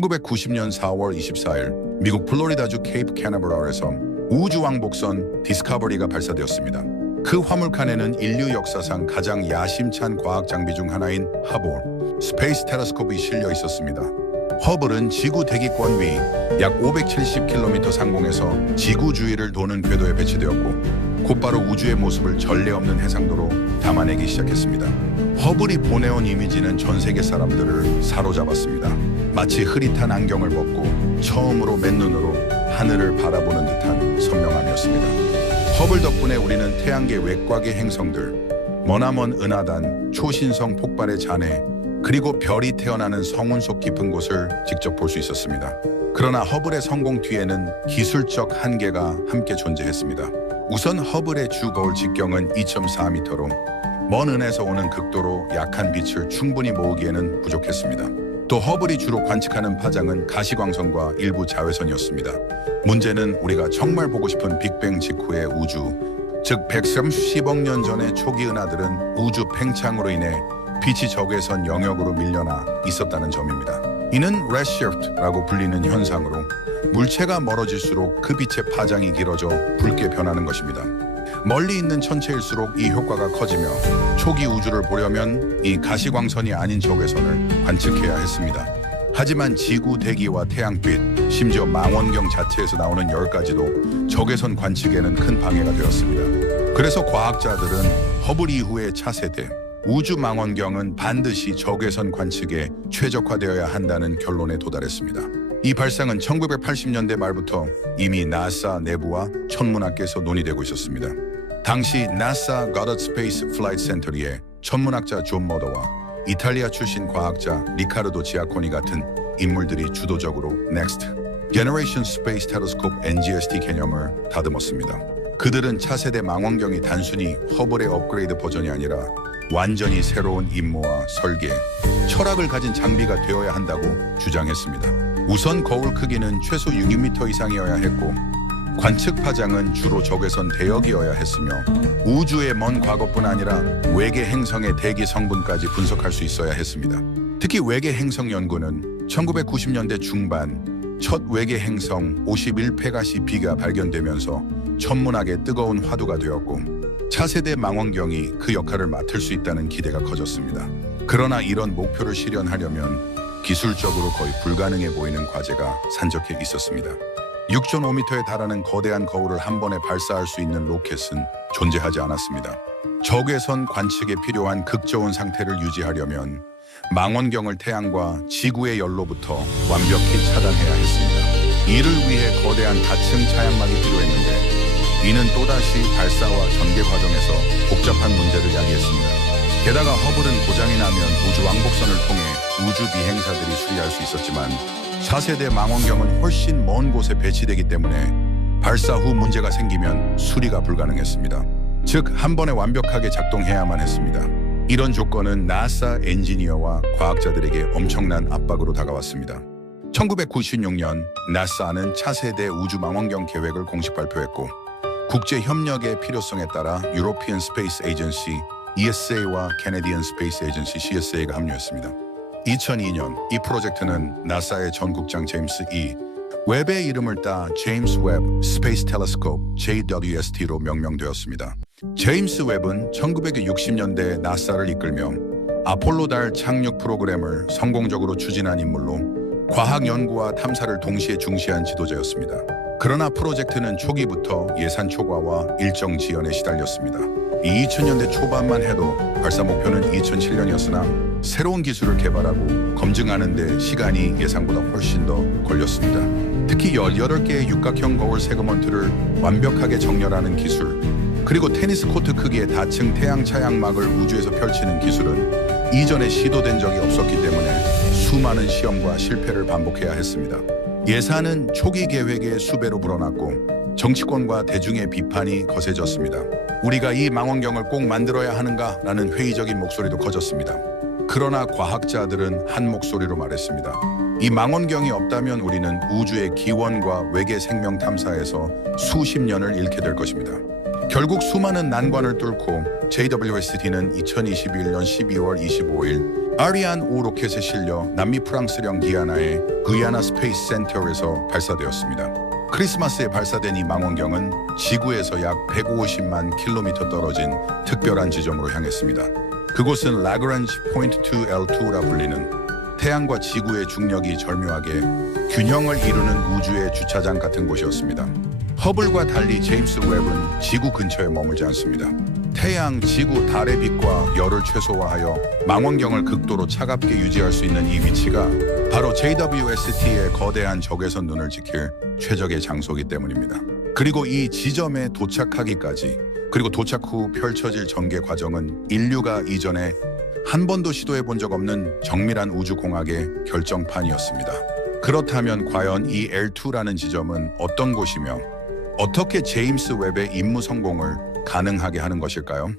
1990년 4월 24일 미국 플로리다주 케이프 캐나버럴에서 우주왕복선 디스커버리가 발사되었습니다. 그 화물칸에는 인류 역사상 가장 야심찬 과학 장비 중 하나인 허블 스페이스 텔레스코프가 실려 있었습니다. 허블은 지구 대기권 위 약 570km 상공에서 지구 주위를 도는 궤도에 배치되었고 곧바로 우주의 모습을 전례 없는 해상도로 담아내기 시작했습니다. 허블이 보내온 이미지는 전 세계 사람들을 사로잡았습니다. 마치 흐릿한 안경을 벗고 처음으로 맨눈으로 하늘을 바라보는 듯한 선명함이었습니다. 허블 덕분에 우리는 태양계 외곽의 행성들, 머나먼 은하단, 초신성 폭발의 잔해, 그리고 별이 태어나는 성운 속 깊은 곳을 직접 볼 수 있었습니다. 그러나 허블의 성공 뒤에는 기술적 한계가 함께 존재했습니다. 우선 허블의 주 거울 직경은 2.4m로 먼 은에서 오는 극도로 약한 빛을 충분히 모으기에는 부족했습니다. 또 허블이 주로 관측하는 파장은 가시광선과 일부 자외선이었습니다. 문제는 우리가 정말 보고 싶은 빅뱅 직후의 우주, 즉 130억 년 전의 초기 은하들은 우주 팽창으로 인해 빛이 적외선 영역으로 밀려나 있었다는 점입니다. 이는 레드시프트라고 불리는 현상으로 물체가 멀어질수록 그 빛의 파장이 길어져 붉게 변하는 것입니다. 멀리 있는 천체일수록 이 효과가 커지며 초기 우주를 보려면 이 가시광선이 아닌 적외선을 관측해야 했습니다. 하지만 지구 대기와 태양빛, 심지어 망원경 자체에서 나오는 열까지도 적외선 관측에는 큰 방해가 되었습니다. 그래서 과학자들은 허블 이후의 차세대 우주 망원경은 반드시 적외선 관측에 최적화되어야 한다는 결론에 도달했습니다. 이 발상은 1980년대 말부터 이미 나사 내부와 천문학계에서 논의되고 있었습니다. 당시 나사 가더드 스페이스 플라이트 센터리의 천문학자 존 머더와 이탈리아 출신 과학자 리카르도 지아코니 같은 인물들이 주도적으로 Next Generation Space Telescope NGST 개념을 다듬었습니다. 그들은 차세대 망원경이 단순히 허블의 업그레이드 버전이 아니라 완전히 새로운 임무와 설계, 철학을 가진 장비가 되어야 한다고 주장했습니다. 우선 거울 크기는 최소 6m 이상이어야 했고 관측 파장은 주로 적외선 대역이어야 했으며 우주의 먼 과거뿐 아니라 외계 행성의 대기 성분까지 분석할 수 있어야 했습니다. 특히 외계 행성 연구는 1990년대 중반 첫 외계 행성 51페가시 B가 발견되면서 천문학의 뜨거운 화두가 되었고 차세대 망원경이 그 역할을 맡을 수 있다는 기대가 커졌습니다. 그러나 이런 목표를 실현하려면 기술적으로 거의 불가능해 보이는 과제가 산적해 있었습니다. 6.5m에 달하는 거대한 거울을 한 번에 발사할 수 있는 로켓은 존재하지 않았습니다. 적외선 관측에 필요한 극저온 상태를 유지하려면 망원경을 태양과 지구의 열로부터 완벽히 차단해야 했습니다. 이를 위해 거대한 다층 차양막이 필요했는데 이는 또다시 발사와 전개 과정에서 복잡한 문제를 야기했습니다. 게다가 허블은 고장이 나면 우주 왕복선을 통해 우주 비행사들이 수리할 수 있었지만 차세대 망원경은 훨씬 먼 곳에 배치되기 때문에 발사 후 문제가 생기면 수리가 불가능했습니다. 즉, 한 번에 완벽하게 작동해야만 했습니다. 이런 조건은 나사 엔지니어와 과학자들에게 엄청난 압박으로 다가왔습니다. 1996년 나사는 차세대 우주 망원경 계획을 공식 발표했고 국제 협력의 필요성에 따라 유로피언 스페이스 에이전시 ESA와 캐네디언 스페이스 에이전시 CSA가 합류했습니다. 2002년 이 프로젝트는 나사의 전국장 제임스 E. 웹의 이름을 따 제임스 웹 스페이스 텔레스코프 JWST로 명명되었습니다. 제임스 웹은 1960년대 나사를 이끌며 아폴로 달 착륙 프로그램을 성공적으로 추진한 인물로 과학 연구와 탐사를 동시에 중시한 지도자였습니다. 그러나 프로젝트는 초기부터 예산 초과와 일정 지연에 시달렸습니다. 2000년대 초반만 해도 발사 목표는 2007년이었으나 새로운 기술을 개발하고 검증하는 데 시간이 예상보다 훨씬 더 걸렸습니다. 특히 18개의 육각형 거울 세그먼트를 완벽하게 정렬하는 기술, 그리고 테니스 코트 크기의 다층 태양 차양막을 우주에서 펼치는 기술은 이전에 시도된 적이 없었기 때문에 수많은 시험과 실패를 반복해야 했습니다. 예산은 초기 계획의 수배로 불어났고 정치권과 대중의 비판이 거세졌습니다. 우리가 이 망원경을 꼭 만들어야 하는가라는 회의적인 목소리도 커졌습니다. 그러나 과학자들은 한 목소리로 말했습니다. 이 망원경이 없다면 우리는 우주의 기원과 외계 생명 탐사에서 수십 년을 잃게 될 것입니다. 결국 수많은 난관을 뚫고 JWST는 2021년 12월 25일 아리안 5 로켓에 실려 남미 프랑스령 기아나의 구이아나 스페이스 센터에서 발사되었습니다. 크리스마스에 발사된 이 망원경은 지구에서 약 150만 킬로미터 떨어진 특별한 지점으로 향했습니다. 그곳은 라그란지 포인트 2L2라 불리는 태양과 지구의 중력이 절묘하게 균형을 이루는 우주의 주차장 같은 곳이었습니다. 허블과 달리 제임스 웹은 지구 근처에 머물지 않습니다. 태양, 지구, 달의 빛과 열을 최소화하여 망원경을 극도로 차갑게 유지할 수 있는 이 위치가 바로 JWST의 거대한 적외선 눈을 지킬 최적의 장소이기 때문입니다. 그리고 이 지점에 도착하기까지, 그리고 도착 후 펼쳐질 전개 과정은 인류가 이전에 한 번도 시도해 본 적 없는 정밀한 우주공학의 결정판이었습니다. 그렇다면 과연 이 L2라는 지점은 어떤 곳이며 어떻게 제임스 웹의 임무 성공을 가능하게 하는 것일까요?